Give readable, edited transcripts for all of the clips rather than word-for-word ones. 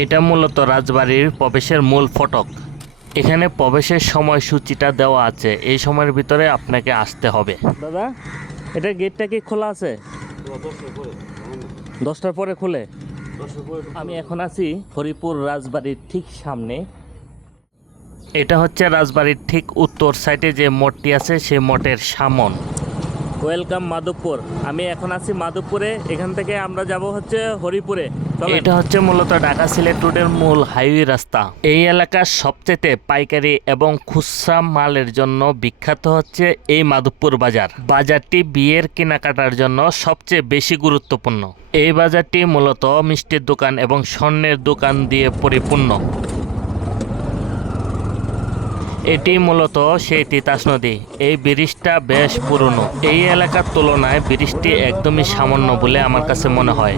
এটা মূলত রাজবাড়ির প্রবেশের মূল ফটক। এখানে প্রবেশের সময়সূচিটা দেওয়া আছে, এই সময়ের ভিতরে আপনাকে আসতে হবে। দাদা, এটা গেটটা কি খোলা আছে? 10টার পরে খুলে। আমি এখন আছি হরিপুর রাজবাড়ির ঠিক সামনে। এটা হচ্ছে রাজবাড়ির ঠিক উত্তর সাইডে যে মঠটি আছে সেই মঠের সামন। ওয়েলকাম মাধবপুর। আমি এখন আছি মাধবপুরে, এখান থেকে আমরা যাব হচ্ছে হরিপুরে। এটা হচ্ছে মূলত ঢাকা সিলেট রোডের মূল হাইওয়ে রাস্তা। এই এলাকার সবচেয়ে পাইকারি এবং খুচরা মালের জন্য বিখ্যাত হচ্ছে এই মাধবপুর বাজার। বাজারটি বিয়ের কেনাকাটার জন্য সবচেয়ে বেশি গুরুত্বপূর্ণ। এই বাজারটি মূলত মিষ্টির দোকান এবং স্বর্ণের দোকান দিয়ে পরিপূর্ণ। এটি মূলত সেই তিতাস নদী। এই ব্রিজটা বেশ পুরনো। এই এলাকার তুলনায় ব্রিজটি একদমই সামান্য বলে আমার কাছে মনে হয়।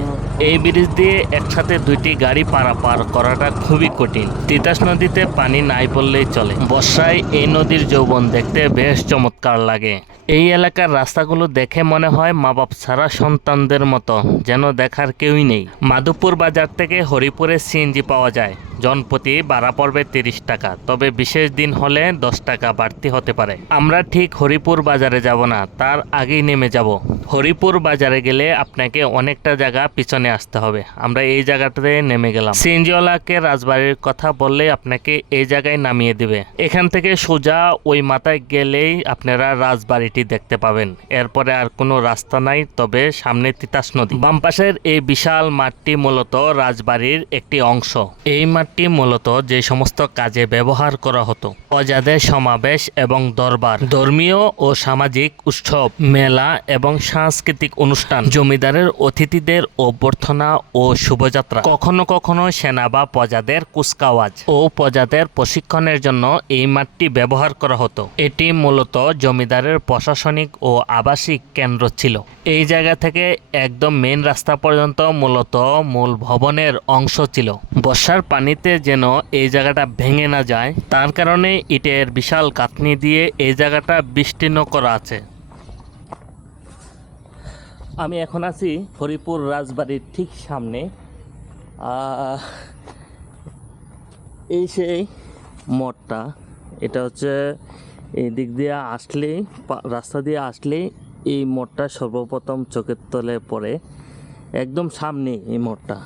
এই ব্রিজ দিয়ে একসাথে দুইটি গাড়ি পারাপার করাটা খুবই কঠিন। তিতাস নদীতে পানি নাই বললেই চলে। বর্ষায় এই নদীর যৌবন দেখতে বেশ চমৎকার লাগে। এই এলাকার রাস্তাগুলো দেখে মনে হয় মা বাপ ছাড়া সন্তানদের মতো, যেন দেখার কেউই নেই। মাধবপুর বাজার থেকে হরিপুরে সিএনজি পাওয়া যায়। জনপ্রতি ভাড়া পড়বে 30 টাকা, তবে বিশেষ দিন হলে 10 টাকা বাড়তি হতে পারে। আমরা ঠিক হরিপুর বাজারে যাব না, তার আগেই নেমে যাব। হরিপুর বাজারে গেলে আপনাকে অনেকটা জায়গা পিছনে আসতে হবে। আমরা এই জায়গাটাতে নেমে গেলাম। সিএনজিওয়ালাকে রাজবাড়ির কথা বললেই আপনাকে এই জায়গায় নামিয়ে দিবে। এখান থেকে সোজা ওই মাথায় গেলেই আপনারা রাজবাড়িটি দেখতে পাবেন। এরপরে আর কোনো রাস্তা নাই, তবে সামনে তিতাস নদী। বাম পাশের এই বিশাল মাঠটি মূলত রাজবাড়ির একটি অংশ। এই মাঠটি মূলত যে সমস্ত কাজে ব্যবহার করা হতো: প্রজাদের সমাবেশ এবং দরবার, ধর্মীয় ও সামাজিক উৎসব, মেলা এবং সাংস্কৃতিক অনুষ্ঠান, জমিদারের অতিথিদের অভ্যর্থনা ও শুভযাত্রা, কখনো কখনো সেনা বা প্রজাদের কুচকাওয়াজ ও প্রজাদের প্রশিক্ষণের জন্য এই মাঠটি ব্যবহার করা হতো। এটি মূলত জমিদারের প্রশাসনিক ও আবাসিক কেন্দ্র ছিল। এই জায়গা থেকে একদম মেইন রাস্তা পর্যন্ত মূলত মূল ভবনের অংশ ছিল। বর্ষার পানিতে যেন এই জায়গাটা ভেঙে না যায়, তার কারণে ইটের বিশাল গাঁথনি দিয়ে এই জায়গাটা বিস্তীর্ণ করা আছে। আমি এখন আছি হরিপুর রাজবাড়ির ঠিক সামনে। এই সেই মঠটা। এটা হচ্ছে এই দিক দিয়ে আসলেই, রাস্তা দিয়ে আসলেই এই মঠটা সর্বপ্রথম চোখের তলে পড়ে। একদম সামনে এই মঠটা।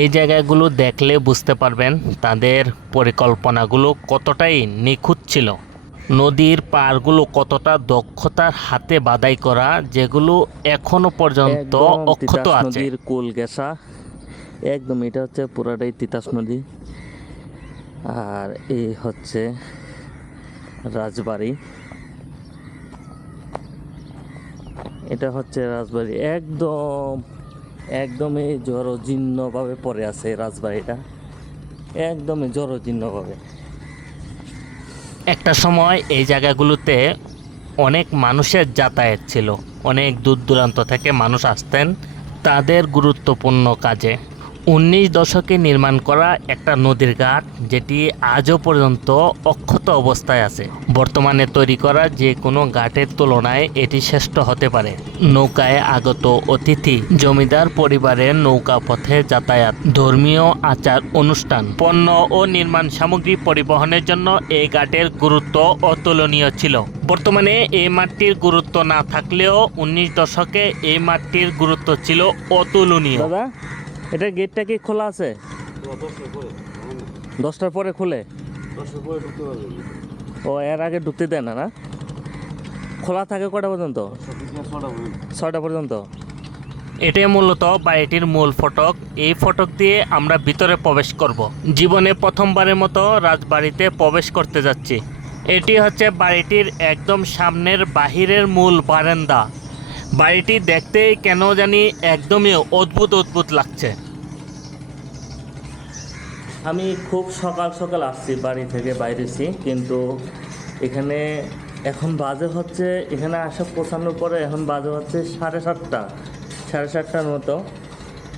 এই জায়গাগুলো দেখলে বুঝতে পারবেন তাদের পরিকল্পনাগুলো কতটাই নিখুঁত ছিল। নদীর পাড়গুলো কতটা দক্ষতার হাতে বাধাই করা, যেগুলো এখনো পর্যন্ত অক্ষত আছে। নদীর কুল গেসা একদম, এটা হচ্ছে পুরাটাই তিতাস নদী। আর এই হচ্ছে রাজবাড়ি। এটা হচ্ছে রাজবাড়ি। একদমই জরাজীর্ণভাবে পড়ে আছে রাজবাড়িটা, একদমই জরাজীর্ণভাবে। একটা সময় এই জায়গাগুলোতে অনেক মানুষের যাতায়াত ছিল। অনেক দূর দূরান্ত থেকে মানুষ আসতেন তাদের গুরুত্বপূর্ণ কাজে। 19 দশকে নির্মাণ করা একটা নদীর ঘাট, যেটি আজও পর্যন্ত অক্ষত অবস্থায় আছে। বর্তমানে তৈরি করা যে কোনো ঘাটের তুলনায় এটি শ্রেষ্ঠ হতে পারে। নৌকায় আগত অতিথি, জমিদার পরিবারের নৌকা পথে যাতায়াত, ধর্মীয় আচার অনুষ্ঠান, পণ্য ও নির্মাণ সামগ্রী পরিবহনের জন্য এই ঘাটের গুরুত্ব অতুলনীয় ছিল। বর্তমানে এই মাঠটির গুরুত্ব না থাকলেও 19 দশকে এই মাঠটির গুরুত্ব ছিল অতুলনীয়। দাদা, এটার গেটটা কি খোলা আছে? 10টার পরে খুলে। ও, এর আগে ঢুকতে দেয় না? না, খোলা থাকে কটা পর্যন্ত? 6টা পর্যন্ত। এটাই মূলত বাড়িটির মূল ফটক। এই ফটক দিয়ে আমরা ভিতরে প্রবেশ করব। জীবনে প্রথমবারের মতো রাজবাড়িতে প্রবেশ করতে যাচ্ছি। এটি হচ্ছে বাড়িটির একদম সামনের বাহিরের মূল বারান্দা। বাড়িটি দেখতেই কেন জানি একদমই অদ্ভুত লাগছে। আমি খুব সকাল সকাল আসছি, বাড়ি থেকে বাইরেছি, কিন্তু এখানে এখন বাজে হচ্ছে, এখানে আসা পৌঁছানোর পরে এখন বাজে হচ্ছে 7:30টার মতো।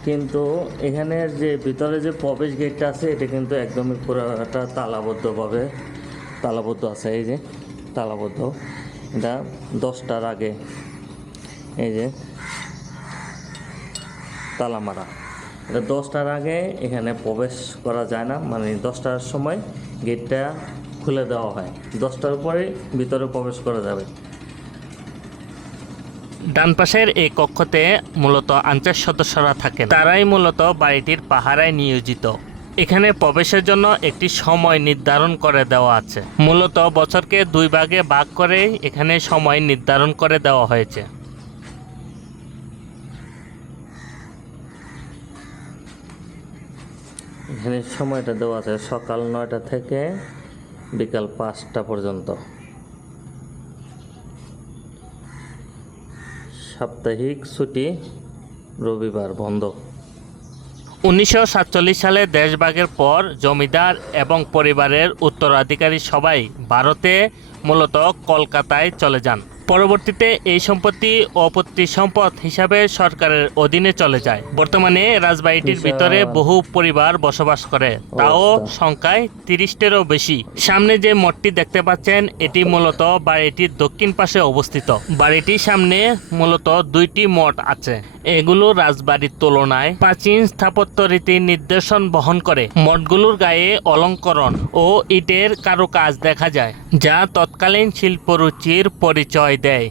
কিন্তু এখানে যে ভিতরে যে প্রবেশ গেটটা আছে, এটা কিন্তু একদমই পুরোটা তালাবদ্ধ আছে। এই যে তালাবদ্ধ, এটা 10টার আগে এই যে তালা মারা। এটা 10টার আগে এখানে প্রবেশ করা যায় না, মানে 10টার সময় গেটটা খুলে দেওয়া হয়, 10টার পরে ভিতরে প্রবেশ করা যাবে। ডান পাশের এই কক্ষতে মূলত আনসার সদস্যরা থাকেন, তারাই মূলত বাড়িটির পাহারায় নিয়োজিত। এখানে প্রবেশের জন্য একটি সময় নির্ধারণ করে দেওয়া আছে, মূলত বছরকে 2 ভাগে ভাগ করে এখানে সময় নির্ধারণ করে দেওয়া হয়েছে। এখানে সময়টা দেওয়া আছে সকাল 9টা থেকে বিকাল 5টা পর্যন্ত, সাপ্তাহিক ছুটি, রবিবার বন্ধ। 1947 সালে দেশভাগের পর জমিদার এবং পরিবারের উত্তরাধিকারী সবাই ভারতে মূলত কলকাতায় চলে যান। পরবর্তীতে এই সম্পত্তি অপত্তি সম্পদ হিসাবে সরকারের অধীনে চলে যায়। বর্তমানে রাজবাড়িটির ভিতরে বহু পরিবার বসবাস করে, তাও সংখ্যায় 30টিরও বেশি। সামনে যে মঠটি দেখতে পাচ্ছেন এটি মূলত বাড়িটির দক্ষিণ পাশে অবস্থিত। বাড়িটির সামনে মূলত 2টি মঠ আছে। এগুলো রাজবাড়ির তুলনায় প্রাচীন স্থাপত্য রীতির নির্দেশন বহন করে। মঠগুলোর গায়ে অলঙ্করণ ও ইটের কারুকাজ দেখা যায়, যা তৎকালীন শিল্পরুচির পরিচয় দেয়।